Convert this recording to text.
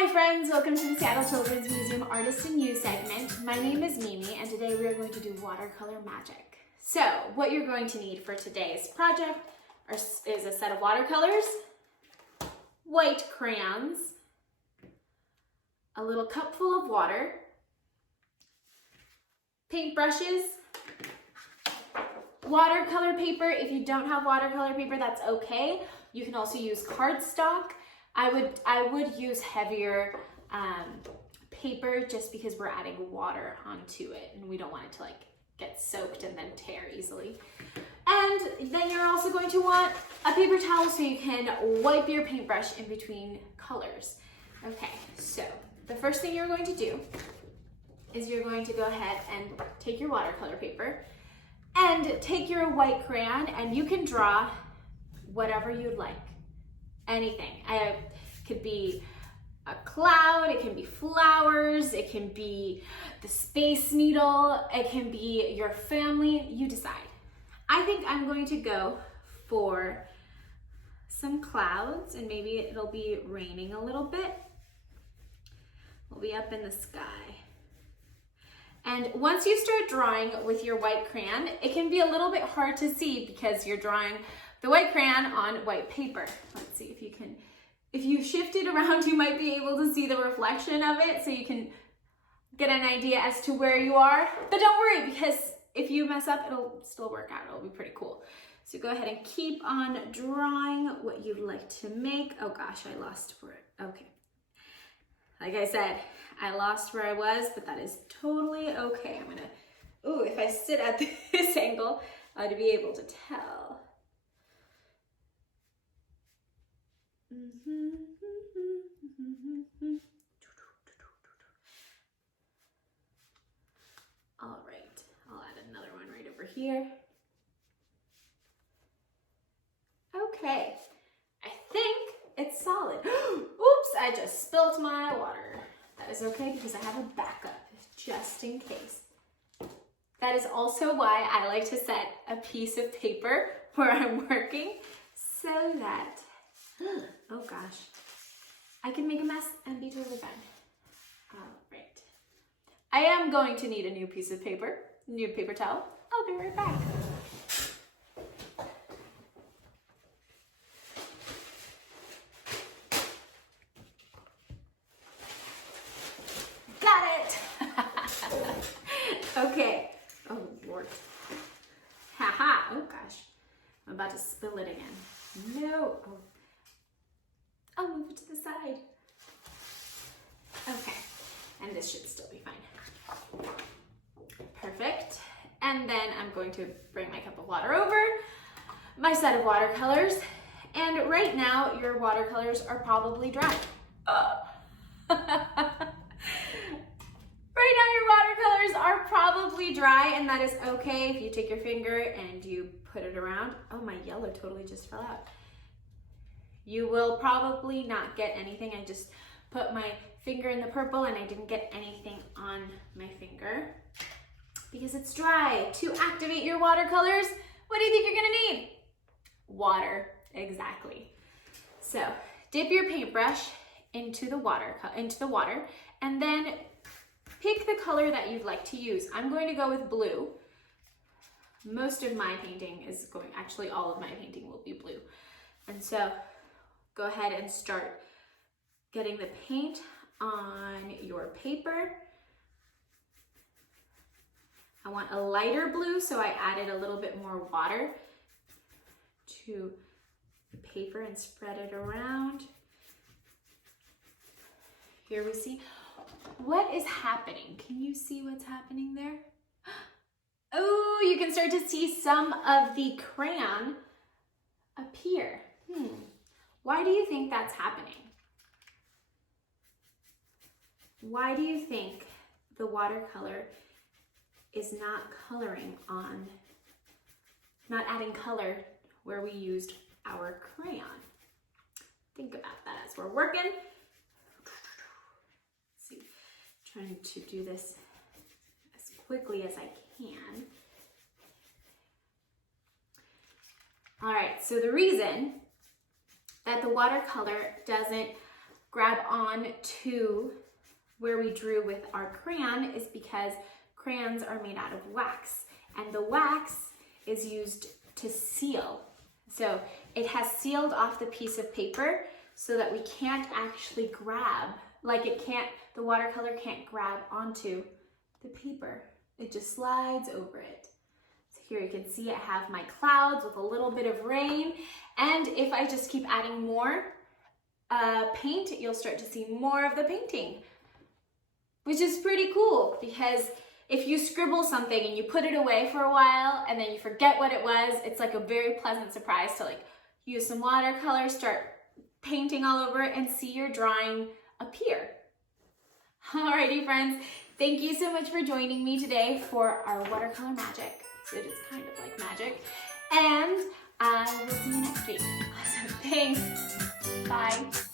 Hi friends, welcome to the Seattle Children's Museum Artist and You segment. My name is Mimi and today we are going to do watercolor magic. So what you're going to need for today's project is a set of watercolors, white crayons, a little cup full of water, paintbrushes, watercolor paper. If you don't have watercolor paper, that's okay. You can also use cardstock. I would use heavier paper just because we're adding water onto it and we don't want it to like get soaked and then tear easily. And then you're also going to want a paper towel so you can wipe your paintbrush in between colors. Okay, so the first thing you're going to do is you're going to go ahead and take your watercolor paper and take your white crayon, and you can draw whatever you'd like. Anything. It could be a cloud, it can be flowers, it can be the Space Needle, it can be your family, you decide. I think I'm going to go for some clouds, and maybe it'll be raining a little bit. We'll be up in the sky. And once you start drawing with your white crayon, it can be a little bit hard to see because you're drawing the white crayon on white paper. Let's see if you can, if you shift it around, you might be able to see the reflection of it so you can get an idea as to where you are. But don't worry, because if you mess up, it'll still work out. It'll be pretty cool. So go ahead and keep on drawing what you'd like to make. Oh gosh, I lost where it, okay. Like I said, I lost where I was, but that is totally okay. I'm gonna, ooh, if I sit at this angle, I'd be able to tell. All right, I'll add another one right over here. Okay, I think it's solid. Oops, I just spilt my water. That is okay because I have a backup just in case. That is also why I like to set a piece of paper where I'm working so that, oh gosh, I can make a mess and be totally fine. All right. I am going to need a new piece of paper, new paper towel. I'll be right back. Okay. Oh, Lord. Haha. Oh, gosh. I'm about to spill it again. No. Oh. I'll move it to the side. Okay. And this should still be fine. Perfect. And then I'm going to bring my cup of water over, my set of watercolors. And right now, your watercolors are probably dry. Right now your watercolors are probably dry, and that is okay if you take your finger and you put it around. Oh, my yellow totally just fell out. You will probably not get anything. I just put my finger in the purple and I didn't get anything on my finger because it's dry. To activate your watercolors, what do you think you're gonna need? Water, exactly. So dip your paintbrush into the water, and then pick the color that you'd like to use. I'm going to go with blue. Most of my painting is going, actually all of my painting will be blue. And so go ahead and start getting the paint on your paper. I want a lighter blue, so I added a little bit more water to the paper and spread it around. Here we see. What is happening? Can you see what's happening there? Oh, you can start to see some of the crayon appear. Why do you think that's happening? Why do you think the watercolor is not coloring on, not adding color where we used our crayon? Think about that as we're working. Trying to do this as quickly as I can. All right, so the reason that the watercolor doesn't grab on to where we drew with our crayon is because crayons are made out of wax, and the wax is used to seal. So it has sealed off the piece of paper so that we can't actually grab, like the watercolor can't grab onto the paper. It just slides over it. So here you can see I have my clouds with a little bit of rain, and if I just keep adding more paint, you'll start to see more of the painting, which is pretty cool, because if you scribble something and you put it away for a while and then you forget what it was, it's like a very pleasant surprise to like use some watercolor, start painting all over it, and see your drawing appear. Alrighty friends, thank you so much for joining me today for our watercolor magic. It is kind of like magic. And I will see you next week. Awesome, thanks. Bye.